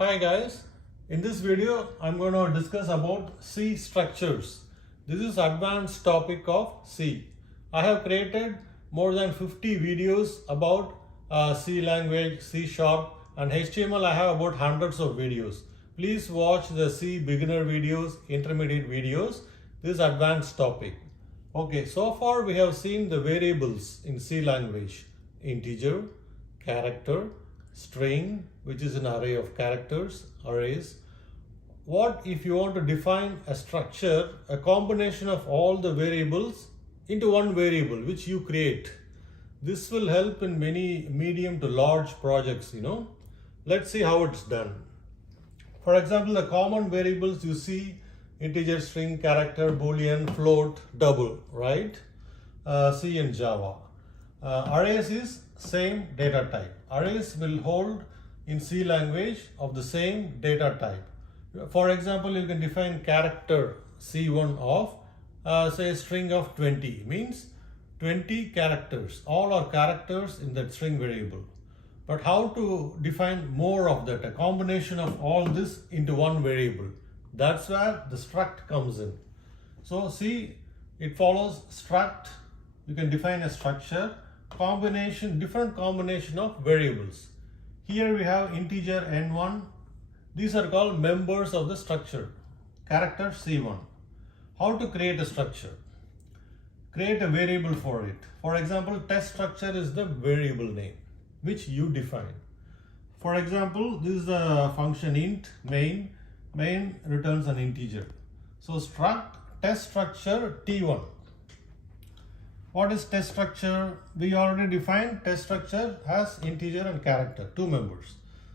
Hi guys, in this video I'm going to discuss about C structures. This is advanced topic of C. I have created more than 50 videos about C language, C sharp and HTML. I have about hundreds of videos. Please watch the C beginner videos, intermediate videos. This is advanced topic. Okay, so far we have seen the variables in C language: integer, character, string, which is an array of characters, arrays. What if you want to define a structure, a combination of all the variables into one variable which you create? This will help in many medium to large projects, Let's see how it's done. For example, the common variables you see: integer, string, character, boolean, float, double, right? C and Java. Arrays is same data type. Arrays will hold in C language of the same data type. For example, you can define character C1 of say a string of 20, means 20 characters. All are characters in that string variable. But how to define more of that, a combination of all this into one variable? That's where the struct comes in. So see, it follows struct. You can define a structure, different combination of variables. Here we have integer n1. These are called members of the structure. Character C1. How to create a structure? Create a variable for it. For example, test structure is the variable name which you define. For example, this is the function int main. Main returns an integer. So struct test structure T1. What is test structure? We already defined test structure as integer and character, two members.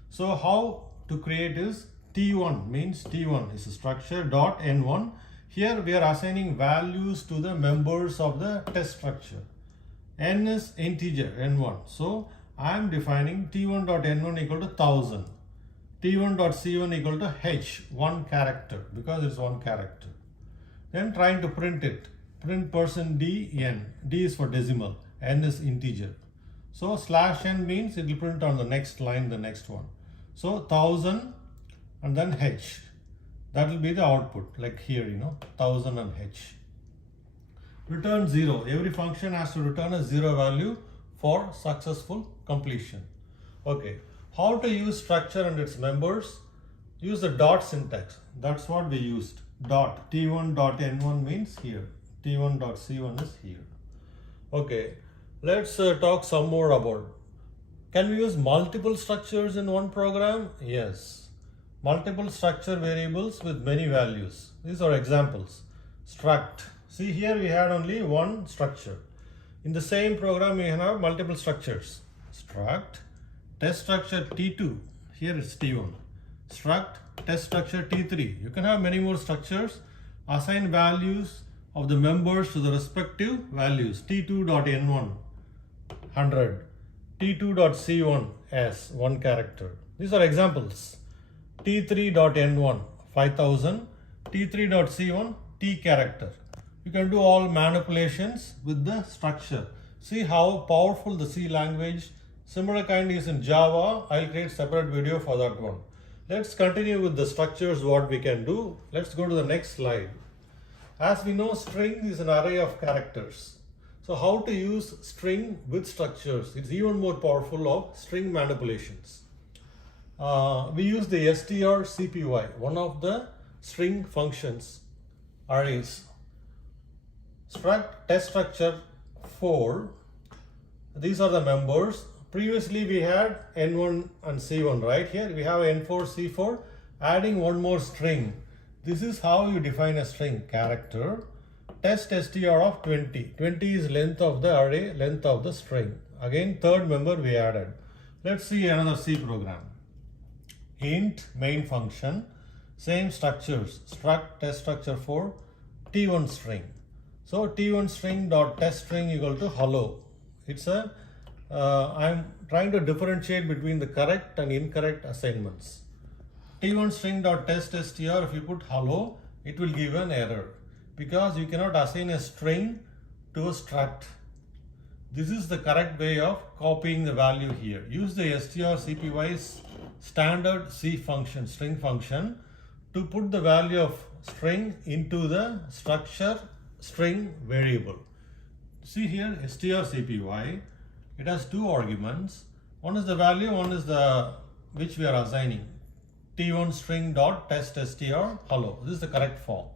So how to create is T1 means T1 is a structure dot N1. Here we are assigning values to the members of the test structure. N is integer N1. So I am defining T1 dot N1 equal to 1000. T1 dot C1 equal to H, one character, because it's one character. Then trying to print it. Print %d n. D is for decimal, n is integer. So slash n means it will print on the next line, the next one. So 1000 and then h. That will be the output, like here, 1000 and h. Return 0. Every function has to return a 0 value for successful completion. Okay. How to use structure and its members? Use the dot syntax. That's what we used. Dot. T1 dot N1 means here. T1 dot C1 is here. Okay. Let's talk some more about. Can we use multiple structures in one program? Yes. Multiple structure variables with many values. These are examples. Struct. See, here we had only one structure. In the same program, we have multiple structures. Struct. Test structure T2, here it's T1. Struct, test structure T3. You can have many more structures. Assign values of the members to the respective values. T2.N1, 100. T2.C1 S, one character. These are examples. T3.N1, 5000. T3.C1, T character. You can do all manipulations with the structure. See how powerful the C language. Similar kind is in Java. I'll create separate video for that one. Let's continue with the structures, what we can do. Let's go to the next slide. As we know, string is an array of characters. So how to use string with structures? It's even more powerful of string manipulations. We use the strcpy, one of the string functions, arrays. Struct test structure 4. These are the members. Previously we had N1 and C1, right? Here we have N4, C4, adding one more string. This is how you define a string. Character, test str of 20. 20 is length of the array, length of the string. Again, third member we added. Let's see another C program. Int main function, same structures. Struct test structure 4, T1 string. So T1 string dot test string equal to hello. It's a I'm trying to differentiate between the correct and incorrect assignments. T1 string dot test str, if you put hello, it will give an error because you cannot assign a string to a struct. This is the correct way of copying the value here. Use the strcpy's standard C function, string function, to put the value of string into the structure string variable. See here, strcpy, it has two arguments. One is the value, one is the which we are assigning. T1 string dot test str hello. This is the correct form.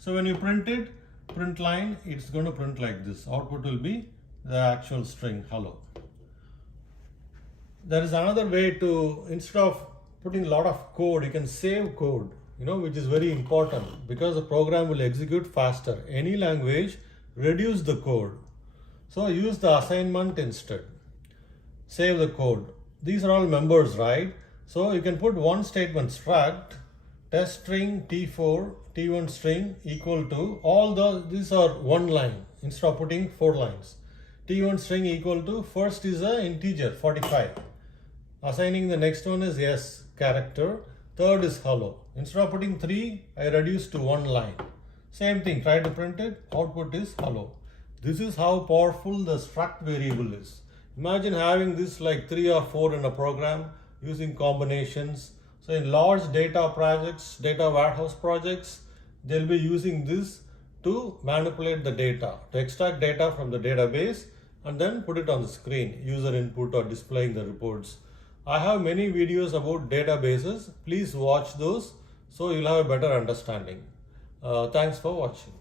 So when you print it, print line, it's going to print like this. Output will be the actual string hello. There is another way to, instead of putting a lot of code, you can save code, which is very important because the program will execute faster. Any language, reduce the code. So use the assignment instead. Save the code. These are all members, right? So you can put one statement, struct test string t4 t1 string equal to these are one line instead of putting 4 lines. T1 string equal to, first is an integer 45. Assigning the next one is yes character. Third is hello. Instead of putting 3, I reduce to 1 line. Same thing, try to print it, output is hello. This is how powerful the struct variable is. Imagine having this like 3 or 4 in a program using combinations. So in large data projects, data warehouse projects, they'll be using this to manipulate the data, to extract data from the database and then put it on the screen, user input or displaying the reports. I have many videos about databases. Please watch those so you'll have a better understanding. Thanks for watching.